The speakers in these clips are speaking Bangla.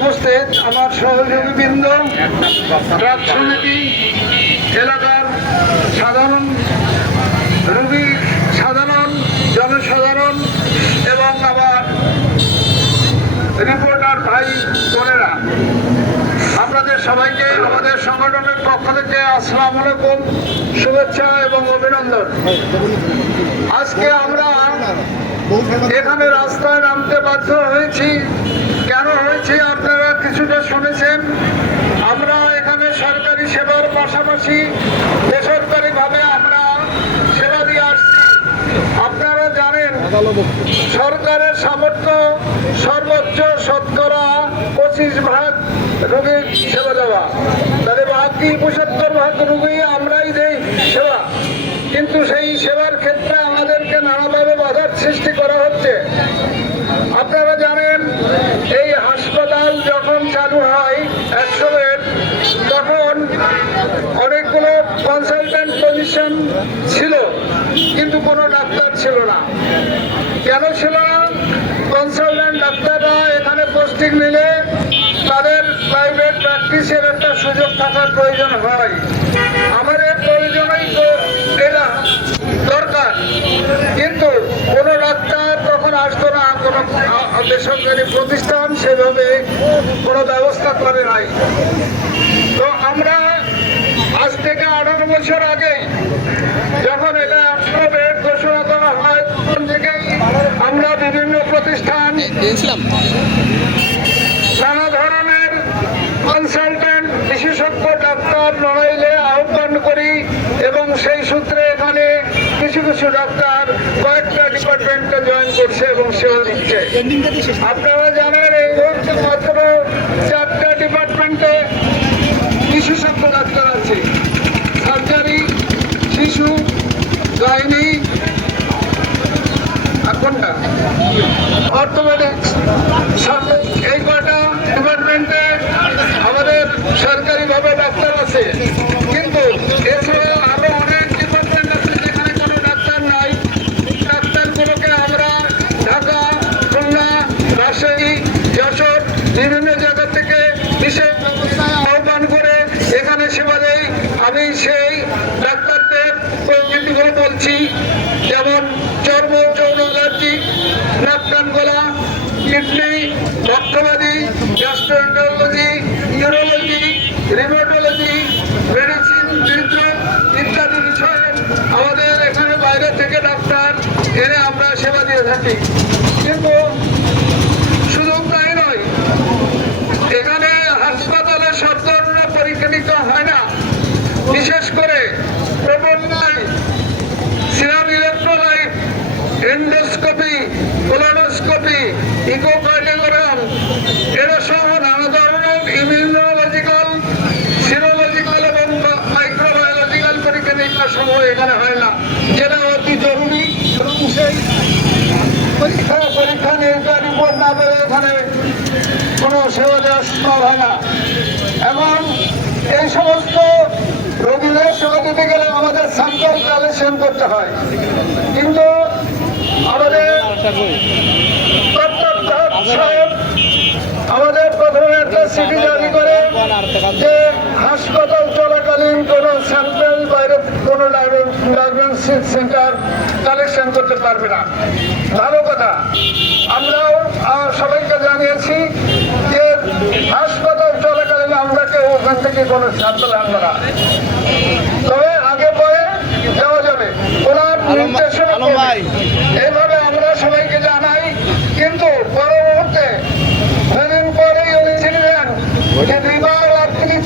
উপস্থিত আমার সহযোগীবৃন্দ, ট্রাক সমিতি, এলাকার সাধারণ রোগী, সাধারণ জনসাধারণ এবং আমার রিপোর্টার ভাই বোনেরা, আপনাদের সবাইকে আমাদের সংগঠনের পক্ষ থেকে আসসালামু আলাইকুম, শুভেচ্ছা এবং অভিনন্দন। আজকে আমরা এখানে রাস্তায় নামতে বাধ্য হয়েছি। কেন হয়েছি আপনারা কিছুটা শুনেছেন। আমরা এখানে সরকারি সেবার পাশাপাশি বেসরকারিভাবে আমরা সেবা দিয়ে আসছি। আপনারা জানেন সরকারের সামর্থ্য সর্বোচ্চ শতকরা 25% রোগীর সেবা দেওয়া, তাহলে বাকি 75% রোগী আমরাই দেই সেবা। কিন্তু সেই সেবার ক্ষেত্রে আমাদেরকে নানাভাবে বাধার সৃষ্টি করা হচ্ছে। আপনারা জানেন এই হাসপাতাল যখন চালু হয় 100 বেড, তখন অনেকগুলো কনসালটেন্ট পজিশন ছিল, কিন্তু কোনো ডাক্তার ছিল না। কেন ছিল না? কনসালটেন্ট ডাক্তাররা এখানে পোস্টিং নিলে তাদের প্রাইভেট প্র্যাকটিসের একটা সুযোগ থাকার প্রয়োজন হয়। আমাদের প্রয়োজনই তো এটা দরকার, কিন্তু কোনো ডাক্তার তখন আসতো না, কোনো বেসরকারি প্রতিষ্ঠান সেভাবে কোনো ব্যবস্থা করে নাই। তো আমরা আজ থেকে 18 বছর আগে যখন এটা 100 বেড ঘোষণা করা হয়, তখন থেকেই আমরা বিভিন্ন প্রতিষ্ঠান নানা ধরনের কনসালটেন্ট বিশেষজ্ঞ ডাক্তার লড়াইলে আহ্বান করি এবং সেই সূত্রে এখানে কিছু কিছু ডাক্তার কয়েকটা ডিপার্টমেন্টে জয়েন করছে এবং সেবা দিচ্ছে। আপনারা জানেন এই মুহূর্তে মাত্র 4টা ডিপার্টমেন্টে বিশেষজ্ঞ ডাক্তার আছে: সার্জারি, শিশু, গাইনি, আর কোনটা অর্থোপেডিক্স। এই কটা ডিপার্টমেন্টে আমাদের সরকারিভাবে ডাক্তার আছে, কিন্তু এছাড়াও আরো অনেক ডিপার্টমেন্ট আছে যেখানে কোনো ডাক্তার নাই। ডাক্তারগুলোকে আমরা ঢাকা, খুলনা, রাজশাহী, যশোর বিভিন্ন জায়গা থেকে বিশেষ ব্যবস্থায় আহ্বান করে এখানে সেবা দেই। আমি সেই ডাক্তারদের প্রকৃতিগুলো বলছি, যেমন চর্ম, যৌন অ্যালার্জি, নাক কান গলা, কিডনি, বক্ষব্যাধি, গ্যাস্ট্রোএন্টারোলজি, ইউরোলজি, রিউমাটোলজি, মেডিসিন, হৃদরোগ ইত্যাদি বিষয়ে আমাদের এখানে বাইরে থেকে ডাক্তার এনে আমরা সেবা দিয়ে থাকি। কিন্তু শুধু তাই নয়, এখানে হাসপাতালে সব ধরনের পরীক্ষা নিতে হয় না। বিশেষ করে serum electrolyte, endoscopy, colonoscopy, echocardiogram এরা সহ নানা ধরনের ইমিউনোলজিক্যাল, সিরোলজিক্যাল এবং মাইক্রোবায়োলজিক্যাল পরীক্ষা নিরীক্ষা সমূহ এখানে হয় না, যেটা অতি জরুরি। এবং সেই পরীক্ষা নিরীক্ষা রিপোর্ট না পেলে এখানে কোনো সেবা দেওয়া সম্ভব হয় না। এবং এই সমস্ত রোগীদের সেবা দিতে গেলে আমাদের স্যাম্পল কালেকশন করতে হয়, কিন্তু আমাদের প্রথমে একটা চিঠি জারি করে যে হাসপাতাল চলাকালীন কোন স্যাম্পল বাইরে কোন ডায়াগনস্টিক সেন্টার কালেকশন করতে পারবে না। ভালো কথা, আমরাও সবাইকে জানিয়েছি যে হাসপাতাল চলাকালীন আমরা কেউ ওখান থেকে কোনো স্যাম্পল আনবো না, তবে আগে পরে দেওয়া যাবে ওনার নির্দেশনা। এইভাবে আমরা সবাইকে জানাই, কিন্তু পরবর্তীতে দুদিন পরেই উনি ছিলেন যে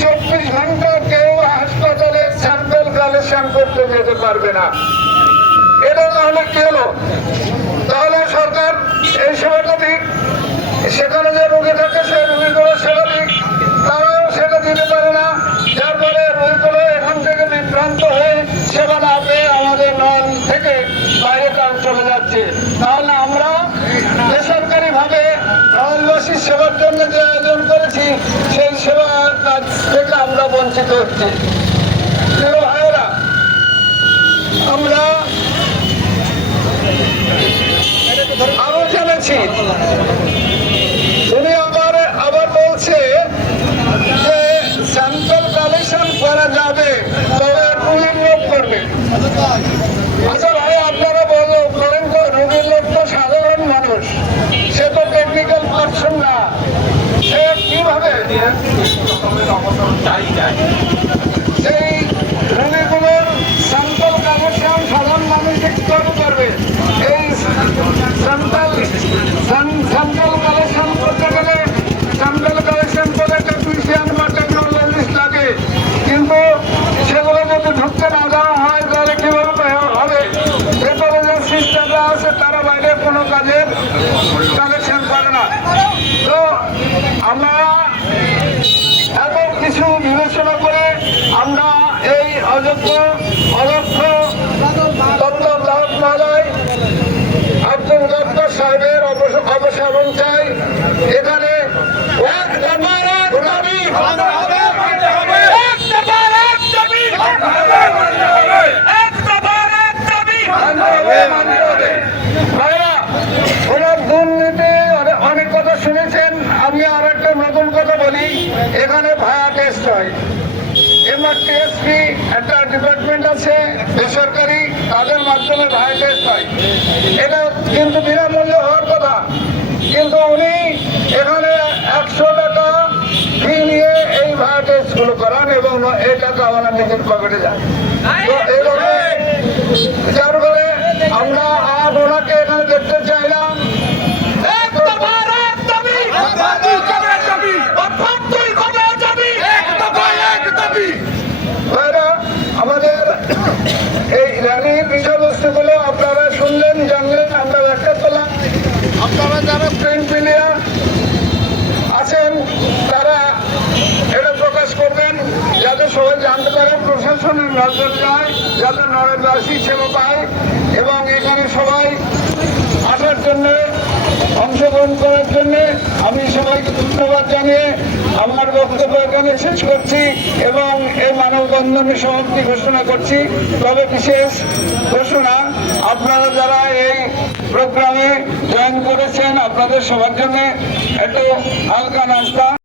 24 ঘন্টা কেউ হাসপাতালে স্যাম্পল কালেকশন করতে যেতে পারবে না। এটা তাহলে কি হলো? তাহলে সরকার এই সেবাটা দিক, সেখানে যে রোগী থাকে সেই রোগীগুলো সেবা দিক, তারাও সেটা দিতে পারে না, যার ফলে রোগীগুলো এখান থেকে বিভ্রান্ত হয়ে সেবা না পেয়ে আমাদের নল থেকে বাইরে কাজ চলে যাচ্ছে। তাহলে আমরা বেসরকারি ভাবে নলবাসীর সেবার জন্য যে আয়োজন করেছি সেই সেবার কাজ থেকে আমরা বঞ্চিত হচ্ছি। ভাইয়েরা, আমরা আরো জেনেছি, উনি আবার বলছে দিয়ে সকলের অবতরণ চাই যায়। এই রোগীগুলোর স্যাম্পল কালেকশন সাধারণ মানুষ কিভাবে করবে? এই স্যাম্পল কালেকশন করতে গেলে স্যাম্পল কালেকশন করে টেকনিশিয়ান বা টেকনোলজিস্ট লাগে, কিন্তু সেগুলো যদি ঢুকতে না দেওয়া হয় তাহলে কিভাবে হবে? ভেতরে যে সিস্টেমরা আছে তারা বাইরে কোনো কাজের কালেকশন করে না। তো আমরা এত কিছু বিবেচনা করে আমরা এই অযোগ্য অদক্ষ তত্ত্বাবধায়ক মহোদয় আব্দুল গফফার সাহেবের অবসান চাই। এখানে ওনার দুর্নীতি অনেক কথা শুনেছেন। আমি আর একটা নতুন কথা বলি, এখানে ভায়া টেস্ট হয়। এমআরটিএসপি একটা ডিপার্টমেন্ট আছে বেসরকারি, তাদের মাধ্যমে ভায়া টেস্ট হয়। এটা কিন্তু বিনামূল্যে হওয়ার কথা, কিন্তু উনি এখানে 100 টাকা ফি নিয়ে এই ভায়া টেস্ট গুলো করান এবং এই টাকা ওনার নিজের পকেটে যায়। তো এইভাবে বিচার করে আমরা আর ওনাকে এখানে দেখতে চাইলাম। আমাদের এই র্যালির বিষয়বস্তুগুলো আপনারা শুনলেন, জানলেন, আমরা ব্যাখ্যা করলাম। আপনারা যারা প্রিন্ট মিডিয়া আছেন তারা এটা প্রকাশ করবেন যাতে সবাই জানতে পারে, প্রশাসনের নজর যায়, যাতে নগরবাসী সেবা পায়। এবং এখানে সবাই আসার জন্য, অংশগ্রহণ করার জন্য আমি সবাইকে ধন্যবাদ জানিয়ে আমার বক্তব্য এখানে শেষ করছি এবং এই মানববন্ধনের সমাপ্তি ঘোষণা করছি। তবে বিশেষ ঘোষণা, আপনারা যারা এই প্রোগ্রামে জয়েন করেছেন আপনাদের সবার জন্য একটু হালকা নাস্তা।